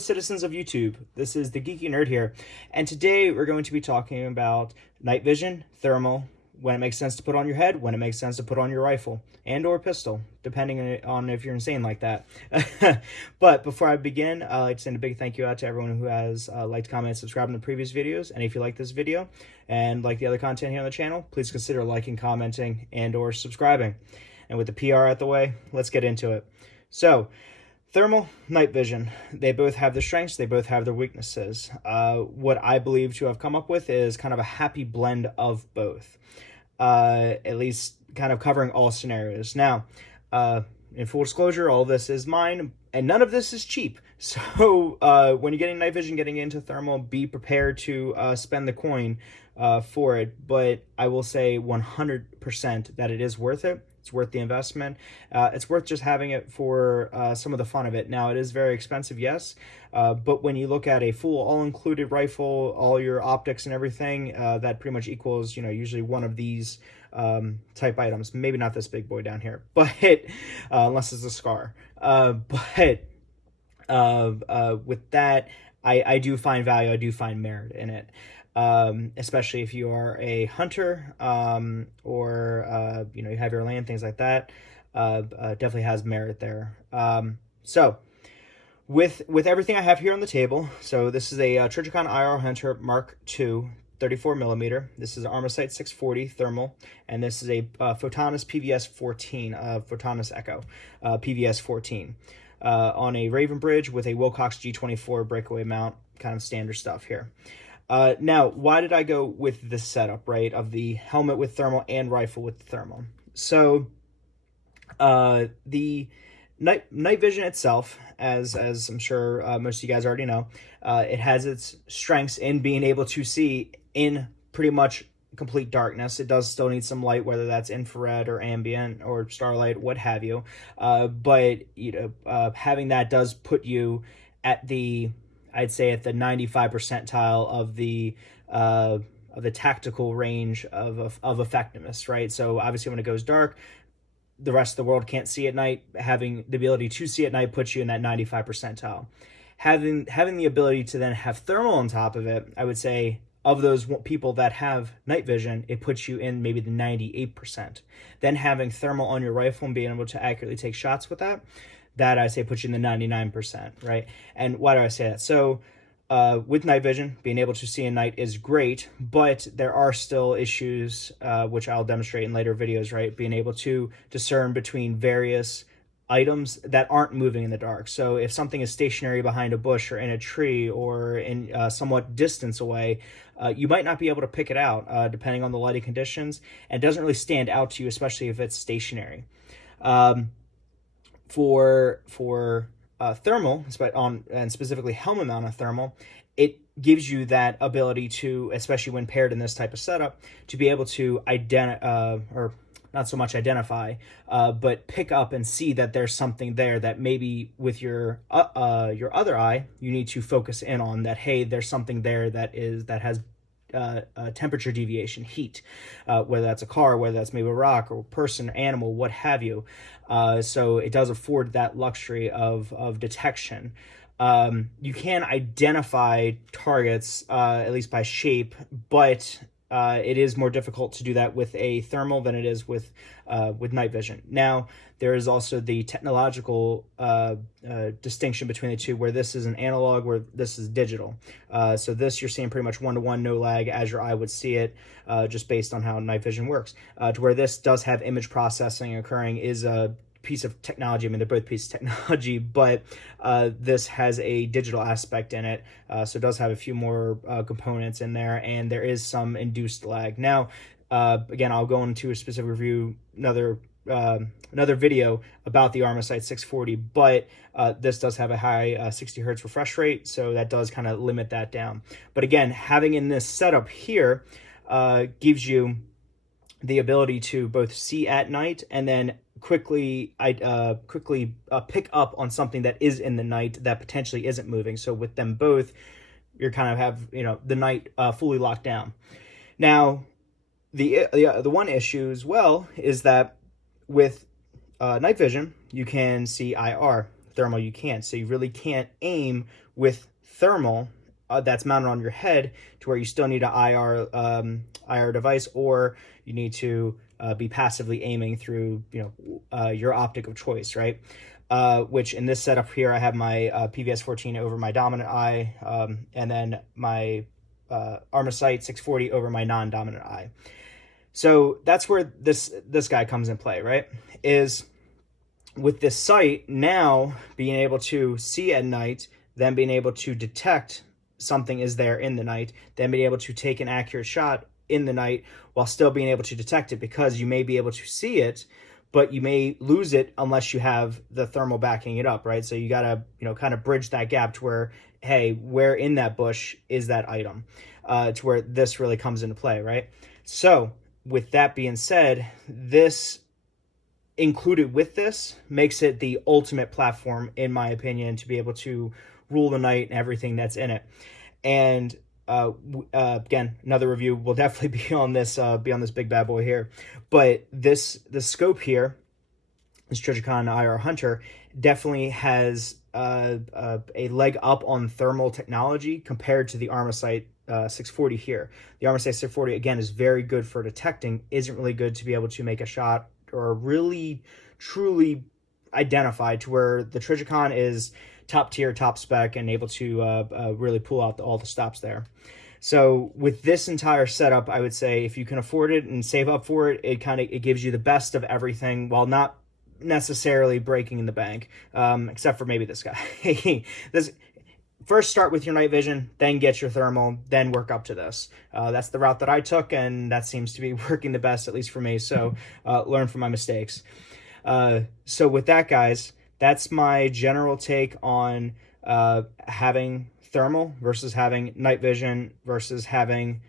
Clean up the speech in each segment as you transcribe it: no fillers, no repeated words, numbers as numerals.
citizens of YouTube. This is the Geeky Nerd here, and today we're going to be talking about night vision, thermal, when it makes sense to put on your head, when it makes sense to put on your rifle and or pistol, depending on if you're insane like that. But before I begin, I'd like to send a big thank you out to everyone who has liked, commented, subscribed in the previous videos. And if you like this video and like the other content here on the channel, please consider liking, commenting, and or subscribing. And with the PR out the way, let's get into it. So, thermal, night vision, they both have their strengths, they both have their weaknesses. What I believe to have come up with is kind of a happy blend of both, at least kind of covering all scenarios. Now, in full disclosure, all of this is mine, and none of this is cheap. So when you're getting night vision, getting into thermal, be prepared to spend the coin for it. But I will say 100% that it is worth it. It's worth the investment. It's worth just having it for some of the fun of it. Now, it is very expensive, yes, but when you look at a full all-included rifle, all your optics and everything, that pretty much equals, usually one of these type items. Maybe not this big boy down here, but unless it's a SCAR. But with that, I do find value. I do find merit in it. Especially if you are a hunter, or you have your land, things like that. Definitely has merit there. So with everything I have here on the table, so this is a Trijicon IR Hunter Mark II 34 millimeter. This is an Armasight 640 thermal, and this is a Photonis PVS 14, Photonis Echo PVS 14, on a Raven bridge with a Wilcox G24 breakaway mount, kind of standard stuff here. Now, why did I go with this setup, right, of the helmet with thermal and rifle with thermal? So, the night vision itself, as I'm sure most of you guys already know, it has its strengths in being able to see in pretty much complete darkness. It does still need some light, whether that's infrared or ambient or starlight, what have you. But having that does put you at I'd say at the 95 percentile of the tactical range of effectiveness, right? So obviously when it goes dark, the rest of the world can't see at night. Having the ability to see at night puts you in that 95 percentile. Having the ability to then have thermal on top of it, I would say of those people that have night vision, it puts you in maybe the 98%. Then having thermal on your rifle and being able to accurately take shots with that I say puts you in the 99%, right? And why do I say that? So with night vision, being able to see in night is great, but there are still issues, which I'll demonstrate in later videos, right? Being able to discern between various items that aren't moving in the dark. So if something is stationary behind a bush or in a tree or in somewhat distance away, you might not be able to pick it out depending on the lighting conditions, and it doesn't really stand out to you, especially if it's stationary. For thermal, and specifically helmet mounted thermal, it gives you that ability to, especially when paired in this type of setup, to be able to or not so much identify, but pick up and see that there's something there that maybe with your other eye you need to focus in on. That hey, there's something there that has temperature deviation, heat, whether that's a car, whether that's maybe a rock or person, animal, what have you. So it does afford that luxury of detection. You can identify targets, at least by shape, but it is more difficult to do that with a thermal than it is with night vision. Now, there is also the technological distinction between the two, where this is an analog, where this is digital. So this you're seeing pretty much one-to-one, no lag, as your eye would see it, just based on how night vision works. To where this does have image processing occurring is a piece of technology. I mean, they're both pieces of technology, but this has a digital aspect in it, so it does have a few more components in there, and there is some induced lag. Now, again, I'll go into a specific review, another video about the Armasight 640, but this does have a high 60 hertz refresh rate, so that does kind of limit that down. But again, having in this setup here gives you the ability to both see at night and then quickly pick up on something that is in the night that potentially isn't moving. So with them both, you're kind of have the night fully locked down. Now, the one issue as well is that with night vision, you can see IR. thermal you can't. So you really can't aim with thermal that's mounted on your head to where you still need an IR device, or you need to be passively aiming through your optic of choice, right? Which in this setup here, I have my PVS 14 over my dominant eye, and then my Armasight 640 over my non-dominant eye. So that's where this guy comes in play, right? Is with this sight now being able to see at night, then being able to detect something is there in the night, then being able to take an accurate shot in the night while still being able to detect it, because you may be able to see it, but you may lose it unless you have the thermal backing it up, right? So you gotta, kind of bridge that gap to where, hey, where in that bush is that item, to where this really comes into play, right? So with that being said, this included with this makes it the ultimate platform, in my opinion, to be able to rule the night and everything that's in it. And again, another review will definitely be on this big bad boy here. But the scope here, this Trijicon IR Hunter, definitely has a leg up on thermal technology compared to the Armasight 640 here. The Armasight 640, again, is very good for detecting, isn't really good to be able to make a shot or really truly identify, to where the Trijicon is top tier, top spec, and able to really pull out all the stops there. So with this entire setup, I would say if you can afford it and save up for it, it gives you the best of everything while not necessarily breaking in the bank, except for maybe this guy. First start with your night vision, then get your thermal, then work up to this. That's the route that I took, and that seems to be working the best, at least for me. So learn from my mistakes. So with that, guys, that's my general take on having thermal versus having night vision versus having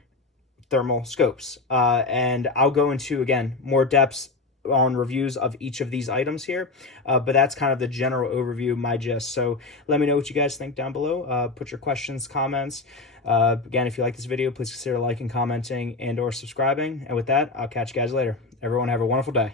thermal scopes. And I'll go into, again, more depths on reviews of each of these items here, but that's kind of the general overview, my gist. So let me know what you guys think down below. Put your questions, comments. Again, if you like this video, please consider liking, commenting, and or subscribing. And with that, I'll catch you guys later. Everyone have a wonderful day.